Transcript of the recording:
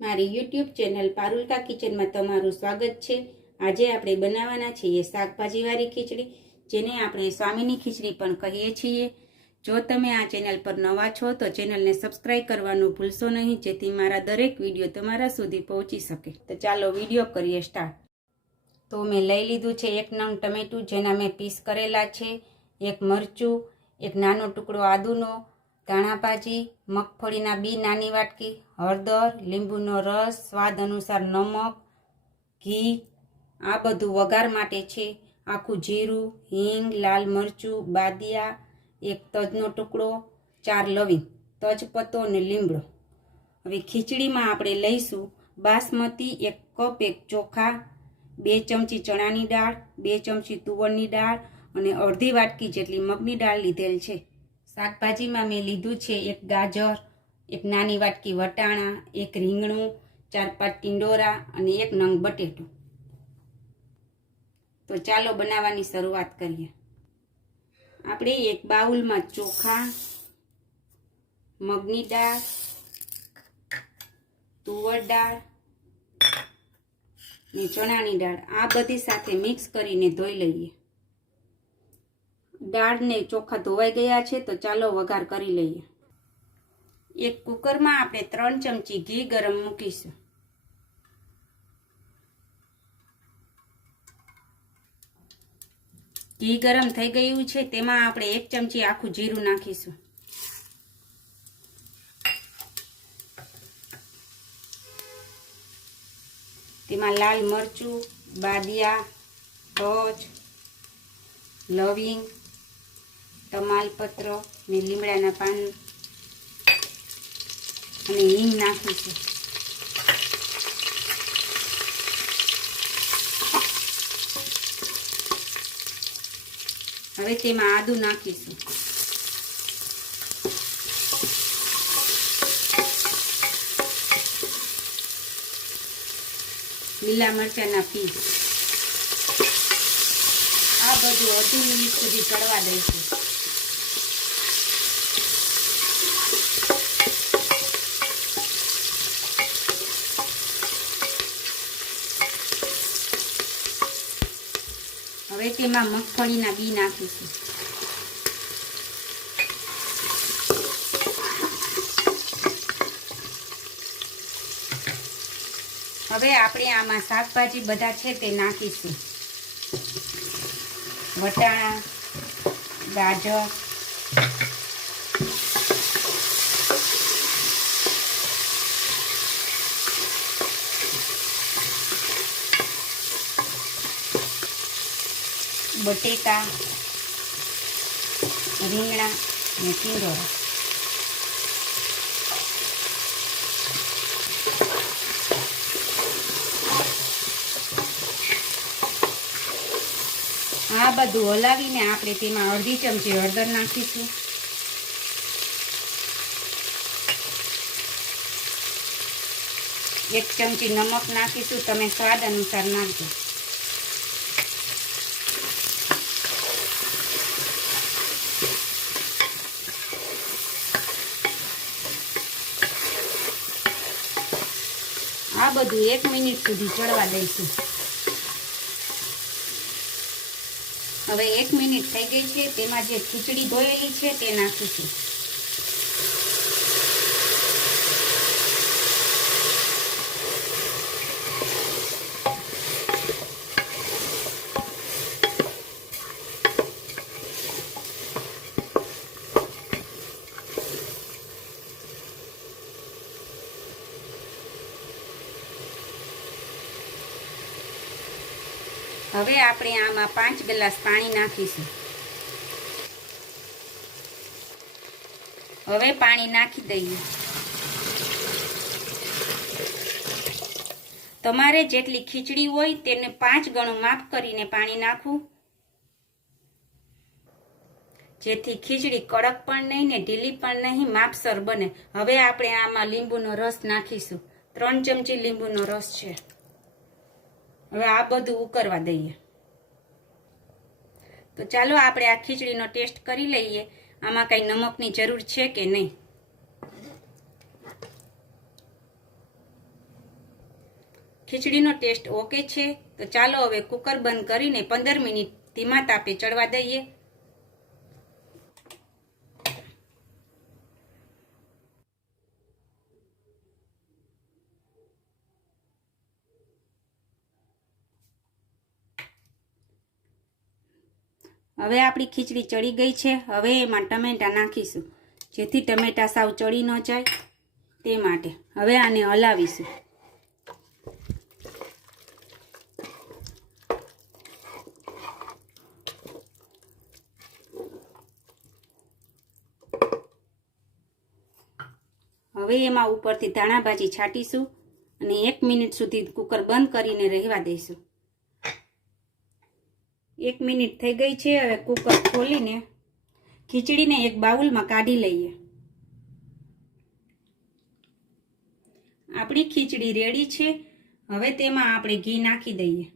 મારી YouTube channel પારુલકા કિચનમાં તમારું સ્વાગત છે। આજે આપણે બનાવવાના છીએ શાકભાજીવાળી ખીચડી, જેને આપણે સ્વામીની ખીચડી પણ કહીએ છીએ। જો તમે આ ચેનલ પર નવા છો તો ચેનલને સબસ્ક્રાઇબ કરવાનું ભૂલશો નહીં, જેથી મારા દરેક વિડીયો તમારા સુધી પહોંચી શકે। તો ચાલો વિડીયો કરીએ સ્ટાર્ટ। તો મેં લઈ લીધું છે 1 નંગ ટમેટું, જેના મેં પીસ કરેલા છે, 1 મરચું, 1 નાનો ટુકડો આદુનો, ધાણા ભાજી, મગફળીના બી નાની વાટકી, હળદર, લીંબુનો રસ, સ્વાદ અનુસાર નમક, ઘી, આ બધું વઘાર માટે છે। આખું જીરું, હિંગ, લાલ મરચું, બાદિયા, 1 તજનો ટુકડો, 4 લવિંગ, તજપત્તો અને લીમડો। હવે ખીચડીમાં આપણે લઈશું બાસમતી 1 કપ 1 ચોખા, 2 ચમચી ચણાની દાળ, 2 ચમચી તુવરની દાળ અને અડધી વાટકી જેટલી મગની દાળ લીધેલ છે। શાકભાજીમાં મેં લીધું છે 1 ગાજર, 1 નાની વાટકી વટાણા, 1 રીંગણું, 4-5 ટીંડોરા અને 1 નંગ બટેટું। તો ચાલો બનાવવાની શરૂઆત કરીએ। આપણે એક બાઉલમાં ચોખા, મગની દાળ, તુવર દાળ અને ચણાની દાળ આ બધી સાથે મિક્સ કરીને ધોઈ લઈએ। દાળ ને ચોખા ધોવાઈ ગયા છે, તો ચાલો વઘાર કરી લઈએ। એક કુકરમાં આપણે 3 ચમચી ઘી ગરમ મૂકીશું। ઘી ગરમ થઈ ગયું છે, તેમાં આપણે 1 ચમચી આખું જીરું નાખીશું। તેમાં લાલ મરચું, બાદિયા, તજ, લવિંગ, તમાલપત્ર ને લીમડાના પાન અને હિંગ નાખીશું। હવે તેમાં આદુ નાખીશું। લીલા મરચાંના પીસ, આ બધું અડધી મિનિટ સુધી ચડવા દઈશું। હવે તેમાં મગફળીના બી નાખીશું। હવે આપણે આમાં શાકભાજી બધા છે તે નાખીશું। વટાણા, ગાજર, બટેકા, રીંગણા અને ટીંડોરા। આ બધું હલાવીને આપણે તેમાં અડધી ચમચી હળદર નાખીશું। એક ચમચી નમક નાખીશું, તમે સ્વાદ અનુસાર નાખજો। આ બધું 1 મિનિટ સુધી ચડવા દઈશું। હવે 1 મિનિટ થઈ ગઈ છે, તેમાં જે ખીચડી ધોયેલી છે તે નાખીશું। હવે આપણે આમાં 5 ગ્લાસ પાણી નાખીશું। હવે પાણી નાખી દઈએ। તમારે જેટલી ખીચડી હોય તેને 5 ગણું માપ કરીને પાણી નાખવું, જેથી ખીચડી કડક પણ નહીં ને ઢીલી પણ નહીં, માપસર બને। હવે આપણે આમાં લીંબુનો રસ નાખીશું। 3 ચમચી લીંબુનો રસ છે। હવે આ બધું ઉકળવા દઈએ। તો ચાલો આપણે આ ખીચડીનો ટેસ્ટ કરી લઈએ, આમાં કઈ નમકની જરૂર છે કે નહીં। ખીચડીનો ટેસ્ટ ઓકે છે. તો ચાલો હવે કુકર બંધ કરીને 15 મિનિટ ધીમા તાપે ચડવા દઈએ. હવે આપણી ખીચડી ચડી ગઈ છે. હવે એમાં ટમેટા નાખીશું, જેથી ટમેટા સાવ ચડી ન જાય તે માટે. હવે આને હલાવીશું. હવે એમાં ઉપરથી ધાણા ભાજી છાંટીશું અને 1 મિનિટ સુધી કુકર બંધ કરીને રહેવા દઈશું. 1 મિનિટ થઈ ગઈ છે. હવે કુકર ખોલીને ખીચડીને એક બાઉલમાં કાઢી લઈએ. આપણી ખીચડી રેડી છે. હવે તેમાં આપણે ઘી નાખી દઈએ.